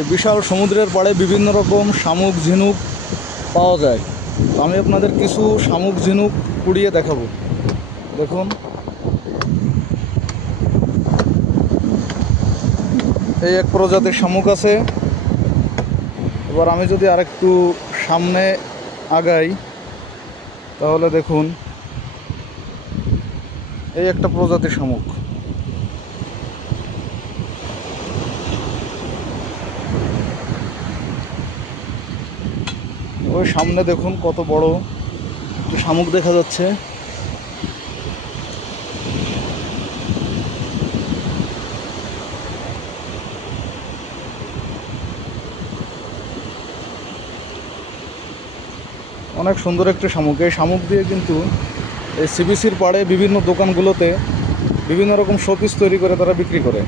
এই বিশাল সমুদ্রের পাড়ে বিভিন্ন রকম শামুক ঝিনুক পাওয়া যায়। তো আমি আপনাদের কিছু শামুক ঝিনুক কুড়িয়ে দেখাবো। দেখুন, এই এক প্রজাতির শামুক আছে। এবার আমি যদি আরেকটু সামনে আগাই তাহলে দেখুন, এই একটা প্রজাতির শামুক। ওই সামনে দেখুন কত বড় শামুক দেখা যাচ্ছে। অনেক সুন্দর একটা শামুক। এই শামুক দিয়ে কিন্তু এই সিবিসির পাড়ে বিভিন্ন দোকানগুলোতে বিভিন্ন রকম শোপিস তৈরি করে তারা বিক্রি করে।